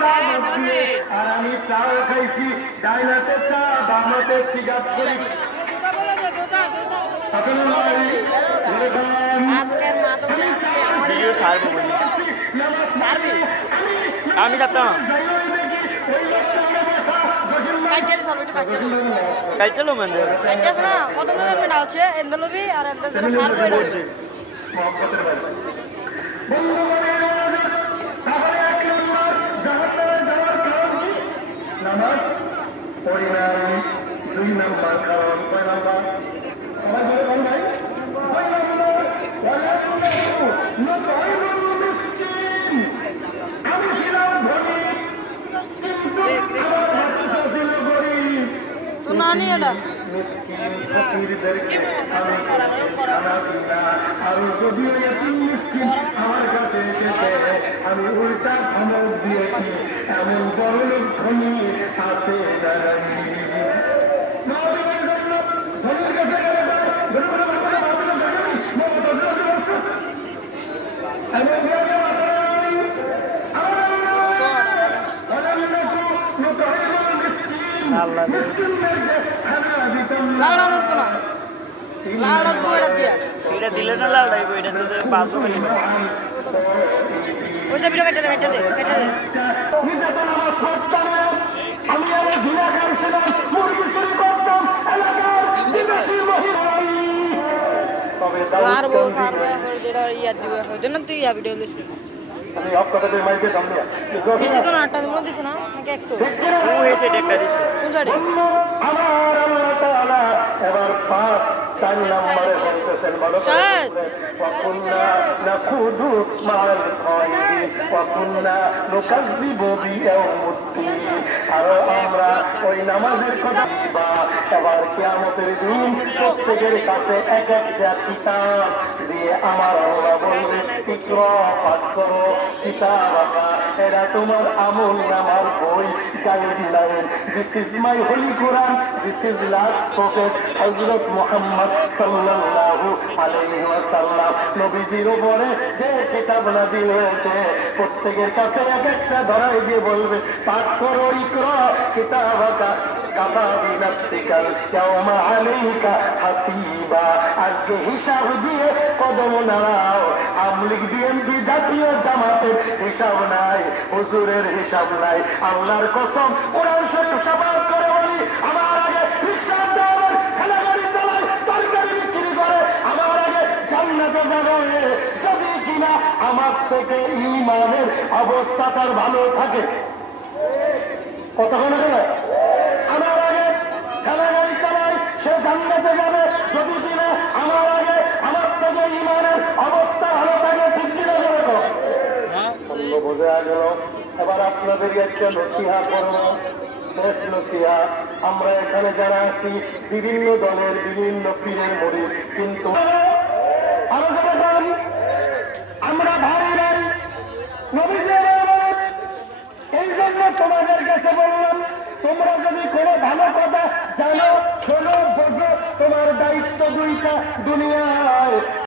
চা মধ্যে আর আমি চাও খাইছি ডাইনাতে চা বামতে সিগারেট করি ভিডিও ছাড়বো বলি ছাড়বি আমি ছাড়তাম কাইটেলো মানে কাইটেছ না কত মিনিট আছে এন্ডলবি আর এন্ডের জন্য সার বই বলছে নামাজ পড়ি নাই 2 নাম্বার কারণ কয় নাম্বার সবাই বলে বল নাই আমি ছিলাম ধনী কিন্তু তো না নিয়ে এটা আমার কাছে এসেছে আমি উল্টা ধমক দিয়েছি এমন বড় লোক ধনী আছে লালডা উঠতো না লালডা বইটা দিয়া এটা দিলে না লাল ডাইব এটা তো বাজলো খালি ওইটা ভিডিও কেটে দে আমি আমার ঝুলা খাইছিলাম মুরগি চুরি করতাম এলাকার বিদেশি মহিলাই তবে সারবো যেটা ইয়া দিব ওইজন্য তুই ইয়া ভিডিও দিস আমি অফ কথা দিয়ে মাইকে দাম দিয়া দিছে তো না আটটা মনে দিছে না নাকি একটু ও হয়েছে ডেকটা দিছে কোন সাইডে আমার আল্লাহ তাআলা এবার 4 নম্বরে বলতেছেন বলো শায়দ وكنا نخوض مع الخائضين وكنا نكذب بيوم الدين আর আমরা ওই নামাজের কথা বা এবার কিয়ামতের দিন প্রত্যেকের কাছে এক একটা কিতাব দিয়ে আমার আল্লাহ বলবে ইকরা পাঠ করো কিতাব এরা তোমার আমল নামার বই guideline this is my holy Quran this is last prophet Hazrat Muhammad সাল্লাল্লাহু আলাইহি ওয়াসাল্লাম নবীজির উপরে যে কিতাব নাযিল হয়েছে প্রত্যেকের কাছে এক একটা ধরাই দিয়ে বলবে পাঠ করো ইকরা কিতাবাকা কাফা বিনাফসিকা ইয়াওমা আলাইকা হাসিবা আজকে হিসাব দিয়ে কদম নাড়াও আমলিক বিএনপি জাতীয় জামাতের হিসাব নাই হুজুরের হিসাব নাই আল্লাহর কসম কোরআন শরীফ সাবাত করে বলি আমার আগে রিকশা ড্রাইভার ঠেলাগাড়ি চালায় তরকারি বিক্রি করে আমার আগে জান্নাতে যাবে যদি কিনা আমার থেকে ঈমানের অবস্থা তার ভালো থাকে কতক্ষণ গেলে আমার আগে ঠেলাগাড়ি চালায় সে জান্নাতে যাবে যদি কিনা আমার আগে আমার থেকে ঈমানের অবস্থা ভালো থাকে ঠিক কিনা বলে বোঝা গেল এবার আপনাদের একটা নসিহা করবো শেষ নসিহা আমরা এখানে যারা আছি বিভিন্ন দলের বিভিন্ন পীরের মরিদ কিন্তু আরো যারা বলি আমরা ভাই নাই নবীদের এই জন্য তোমাদের কাছে বললাম তোমরা যদি কোনো ভালো কথা জানো শোনো বোঝো তোমার দায়িত্ব দুইটা দুনিয়ায়